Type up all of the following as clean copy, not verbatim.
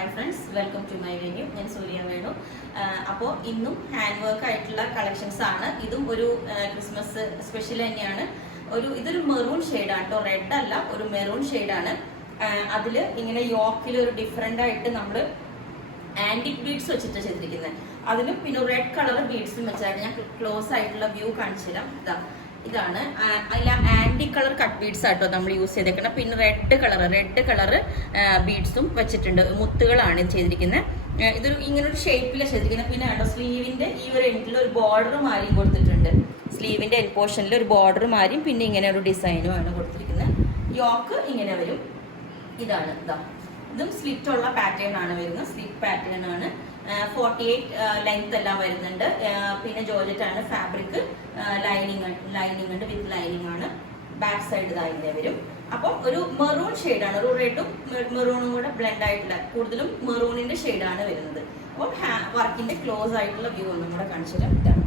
Hi friends, welcome to my video. ഞാൻ സൂര്യ വേണു. അപ്പോൾ ഇന്നും ഹാൻഡ് വർക്ക് ആയിട്ടുള്ള കളക്ഷൻസ് ആണ്. ഇതും ഒരു ക്രിസ്മസ് സ്പെഷ്യൽ തന്നെയാണ്. ഇതൊരു മെറൂൺ ഷെയ്ഡാണ് കേട്ടോ, റെഡ് അല്ല, ഒരു മെറൂൺ ഷെയ്ഡാണ്. അതിൽ ഇങ്ങനെ യോക്കിൽ ഒരു ഡിഫറെൻ്റ് ആയിട്ട് നമ്മൾ ആൻറ്റിക് ബീഡ്സ് വെച്ചിട്ട് ചെയ്തിരിക്കുന്നത്. അതിലും പിന്നെ റെഡ് കളർ ബീഡ്സും വെച്ചായിട്ട് ഞാൻ ക്ലോസ് ആയിട്ടുള്ള വ്യൂ കാണിച്ചു തരാം. ഇതാണ് അതിൽ ആൻറ്റിക് കളർ കട്ട് ബീഡ്സ് ആട്ടോ നമ്മൾ യൂസ് ചെയ്തേക്കുന്നത്. പിന്നെ റെഡ് കളർ ബീഡ്സും വെച്ചിട്ടുണ്ട്. മുത്തുകളാണ് ചെയ്തിരിക്കുന്നത്. ഇതൊരു ഇങ്ങനൊരു ഷേപ്പിലാണ് ചെയ്തിരിക്കുന്നത്. പിന്നെ കേട്ടോ സ്ലീവിന്റെ ഈ ഒരു എൻഡിൽ ഒരു ബോർഡർ മാരിയും കൊടുത്തിട്ടുണ്ട്. സ്ലീവിന്റെ എൻ പോർഷനിൽ ഒരു ബോർഡർ മാരിയും പിന്നെ ഇങ്ങനെ ഒരു ഡിസൈനും ആണ് കൊടുത്തിരിക്കുന്നത്. യോക്ക് ഇങ്ങനെ വരും. ഇതാണ് ഇതും സ്ലിറ്റ് ഉള്ള പാറ്റേൺ ആണ് വരുന്നത്. സ്ലിറ്റ് പാറ്റേൺ ആണ്. 48 ലെങ്ത് എല്ലാം വരുന്നുണ്ട്. പിന്നെ ജോർജറ്റ് ആണ് ഫാബ്രിക്. ലൈനിങ് ഉണ്ട്, വിത്ത് ലൈനിങ് ആണ്. ബാക്ക് സൈഡ് ഇതായില്ലേ വരും. അപ്പം ഒരു മെറൂൺ ഷെയ്ഡാണ്, ഒരു റെഡും മെറൂണും കൂടെ ബ്ലെൻഡ് ആയിട്ടുള്ള, കൂടുതലും മെറൂണിന്റെ ഷെയ്ഡാണ് വരുന്നത്. അപ്പം വർക്കിന്റെ ക്ലോസ് ആയിട്ടുള്ള വ്യൂ ഒന്നും കൂടെ കാണിച്ചു തരാം. ഇതാണ്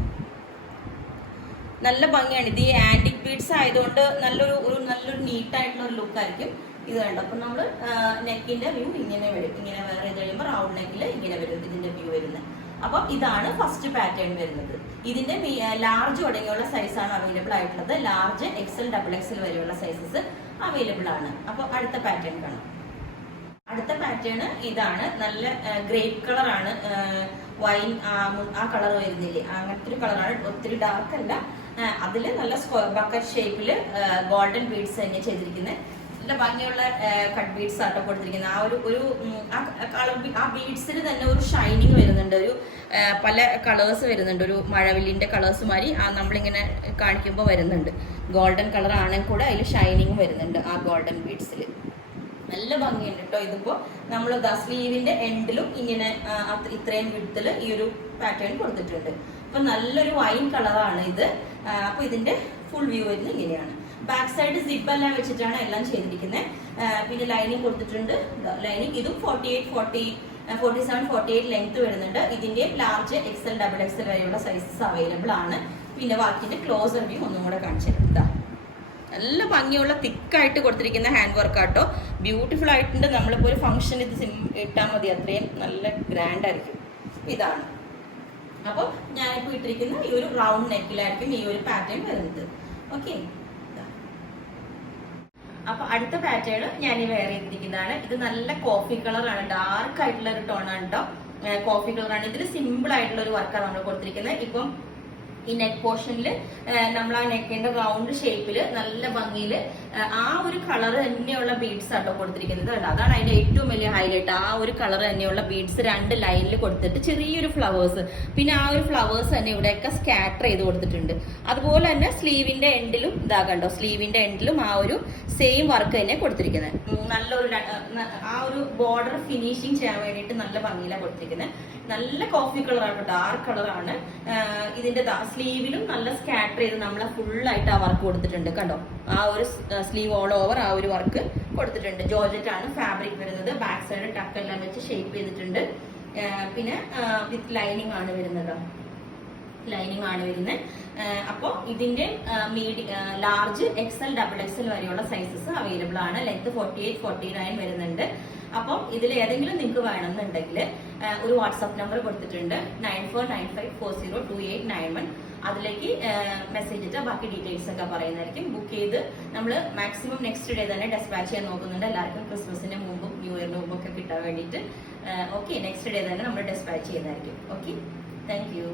നല്ല ഭംഗിയാണ്. ഇത് ഈ ആന്റിക് ബീഡ്സ് ആയതുകൊണ്ട് നല്ലൊരു നീറ്റായിട്ടുള്ള ഒരു ലുക്ക് ആയിരിക്കും. ഇത് കണ്ടോ. അപ്പം നമ്മൾ നെക്കിന്റെ വ്യൂ ഇങ്ങനെ വരും. ഇങ്ങനെ വേറെ ഇത് കഴിയുമ്പോൾ റൗണ്ട് നെക്കിൽ ഇങ്ങനെ വരും ഇതിന്റെ വ്യൂ വരുന്നത്. അപ്പം ഇതാണ് ഫസ്റ്റ് പാറ്റേൺ വരുന്നത്. ഇതിന്റെ ലാർജ് തുടങ്ങിയുള്ള സൈസാണ് അവൈലബിൾ ആയിട്ടുള്ളത്. ലാർജ്, XL, XXL വരെയുള്ള സൈസസ് അവൈലബിൾ ആണ്. അപ്പോൾ അടുത്ത പാറ്റേൺ കാണാം. അടുത്ത പാറ്റേൺ ഇതാണ്. നല്ല ഗ്രേപ്പ് കളറാണ്. വൈൻ ആ കളർ വരുന്നില്ലേ, അങ്ങനത്തെ ഒരു കളറാണ്. ഒത്തിരി ഡാർക്ക് അല്ല. അതിൽ നല്ല സ്ക്വയർ ബക്കറ്റ് ഷേപ്പിൽ ഗോൾഡൻ ബീഡ്സ് തന്നെ ചെയ്തിരിക്കുന്നത്. നല്ല ഭംഗിയുള്ള കട്ട് ബീഡ്സ് ആട്ടോ കൊടുത്തിരിക്കുന്നത്. ആ ബീഡ്സിന് തന്നെ ഒരു ഷൈനിങ് വരുന്നുണ്ട്. പല കളേഴ്സ് വരുന്നുണ്ട്. ഒരു മഴവില്ലിന്റെ കളേഴ്സ് മാതിരി നമ്മളിങ്ങനെ കാണിക്കുമ്പോൾ വരുന്നുണ്ട്. ഗോൾഡൻ കളർ ആണെങ്കിൽ കൂടെ അതിൽ ഷൈനിങ് വരുന്നുണ്ട് ആ ഗോൾഡൻ ബീഡ്സിൽ. നല്ല ഭംഗിയുണ്ട് കേട്ടോ. ഇതിപ്പോ നമ്മൾ സ്ലീവിന്റെ എൻഡിലും ഇങ്ങനെ ഇത്രയും വിഡ്ത്തിൽ ഈ ഒരു പാറ്റേൺ കൊടുത്തിട്ടുണ്ട്. അപ്പൊ നല്ലൊരു വൈൻ കളറാണ് ഇത്. അപ്പൊ ഇതിന്റെ ഫുൾ വ്യൂ വരുന്നത് ഇങ്ങനെയാണ്. ബാക്ക് സൈഡ് സിബ് എല്ലാം വെച്ചിട്ടാണ് എല്ലാം ചെയ്തിരിക്കുന്നത്. പിന്നെ ലൈനിങ് കൊടുത്തിട്ടുണ്ട്. ലൈനിങ് ഇതും 47, 48 ലെങ്ത് വരുന്നുണ്ട്. ഇതിന്റെ ലാർജ്, XL, XXL വരെയുള്ള സൈസസ് അവൈലബിൾ ആണ്. പിന്നെ വർക്കിന്റെ ക്ലോസർ വ്യൂ ഒന്നും കൂടെ കാണിച്ചിട്ടുണ്ട്. നല്ല ഭംഗിയുള്ള തിക്കായിട്ട് കൊടുത്തിരിക്കുന്ന ഹാൻഡ് വർക്ക് ആട്ടോ. ബ്യൂട്ടിഫുൾ ആയിട്ടുണ്ട്. നമ്മളിപ്പോൾ ഒരു ഫംഗ്ഷൻ ഇത് ഇട്ടാൽ മതി, അത്രയും നല്ല ഗ്രാൻഡ് ആയിരിക്കും. ഇതാണ്. അപ്പോൾ ഞാനിപ്പോൾ ഇട്ടിരിക്കുന്ന ഈ ഒരു റൗണ്ട് നെക്കിലായിരിക്കും ഈ ഒരു പാറ്റേൺ വരുന്നത്. ഓക്കെ. അപ്പൊ അടുത്ത പാറ്റേൺ ഞാൻ വേറെ ചെയ്തിരിക്കുന്നതാണ്. ഇത് നല്ല കോഫി കളറാണ്. ഡാർക്ക് ആയിട്ടുള്ള ഒരു ടോണാണ് കേട്ടോ. കോഫി കളറാണ്. ഇതിൽ സിമ്പിൾ ആയിട്ടുള്ള ഒരു വർക്കാണ് നമ്മൾ കൊടുത്തിരിക്കുന്നത്. ഇപ്പം ഈ നെക്ക് പോർഷനിൽ നമ്മൾ ആ നെക്കിന്റെ റൗണ്ട് ഷേപ്പിൽ നല്ല ഭംഗിയിൽ ആ ഒരു കളർ തന്നെയുള്ള ബീഡ്സ് ആട്ടോ കൊടുത്തിരിക്കുന്നത്. അതാണ് അതിന്റെ ഏറ്റവും വലിയ ഹൈലൈറ്റ്. ആ ഒരു കളർ തന്നെയുള്ള ബീഡ്സ് 2 ലൈനിൽ കൊടുത്തിട്ട് ചെറിയൊരു ഫ്ലവേഴ്സ്, പിന്നെ ആ ഒരു ഫ്ലവേഴ്സ് തന്നെ ഇവിടെയൊക്കെ സ്കാറ്റർ ചെയ്ത് കൊടുത്തിട്ടുണ്ട്. അതുപോലെ തന്നെ സ്ലീവിന്റെ എൻഡിലും ഇതാകണ്ടോ, സ്ലീവിന്റെ എൻഡിലും ആ ഒരു സെയിം വർക്ക് തന്നെ കൊടുത്തിരിക്കുന്നത്. നല്ലൊരു ആ ഒരു ബോർഡർ ഫിനിഷിങ് ചെയ്യാൻ വേണ്ടിയിട്ട് നല്ല ഭംഗിയിലാണ് കൊടുത്തിരിക്കുന്നത്. നല്ല കോഫി കളറാണ്, ഡാർക്ക് കളറാണ്. ഇതിന്റെ സ്ലീവിലും നല്ല സ്കാറ്റർ ചെയ്ത് നമ്മളെ ഫുള്ളായിട്ട് ആ വർക്ക് കൊടുത്തിട്ടുണ്ട്. കണ്ടോ, ആ ഒരു സ്ലീവ് ഓൾ ഓവർ ആ ഒരു വർക്ക് കൊടുത്തിട്ടുണ്ട്. ജോർജറ്റ് ആണ് ഫാബ്രിക് വരുന്നത്. ബാക്ക് സൈഡ് ടക്ക് എല്ലാം വെച്ച് ഷേപ്പ് ചെയ്തിട്ടുണ്ട്. പിന്നെ വിത്ത് ലൈനിങ് ആണ് വരുന്നത്. അപ്പോൾ ഇതിന്റെ ലാർജ്, XL, XXL വരെയുള്ള സൈസസ് അവൈലബിൾ ആണ്. ലെങ്ത് 48, 49 വരുന്നുണ്ട്. അപ്പം ഇതിൽ ഏതെങ്കിലും നിങ്ങൾക്ക് വേണമെന്നുണ്ടെങ്കിൽ ഒരു വാട്സാപ്പ് നമ്പർ കൊടുത്തിട്ടുണ്ട്. 9495402891. അതിലേക്ക് മെസ്സേജ് ഇട്ടാൽ ബാക്കി ഡീറ്റെയിൽസ് ഒക്കെ പറയുന്നതായിരിക്കും. ബുക്ക് ചെയ്ത് നമ്മൾ മാക്സിമം നെക്സ്റ്റ് ഡേ തന്നെ ഡെസ്പാച്ച് ചെയ്യാൻ നോക്കുന്നുണ്ട്. എല്ലാവർക്കും ക്രിസ്മസിന്റെ മുമ്പും ന്യൂ ഇയറിന് മുമ്പും ഒക്കെ കിട്ടാൻ വേണ്ടിയിട്ട്. ഓക്കെ, നെക്സ്റ്റ് ഡേ തന്നെ നമ്മൾ ഡെസ്പാച്ച് ചെയ്യുന്നതായിരിക്കും. Okay, thank you.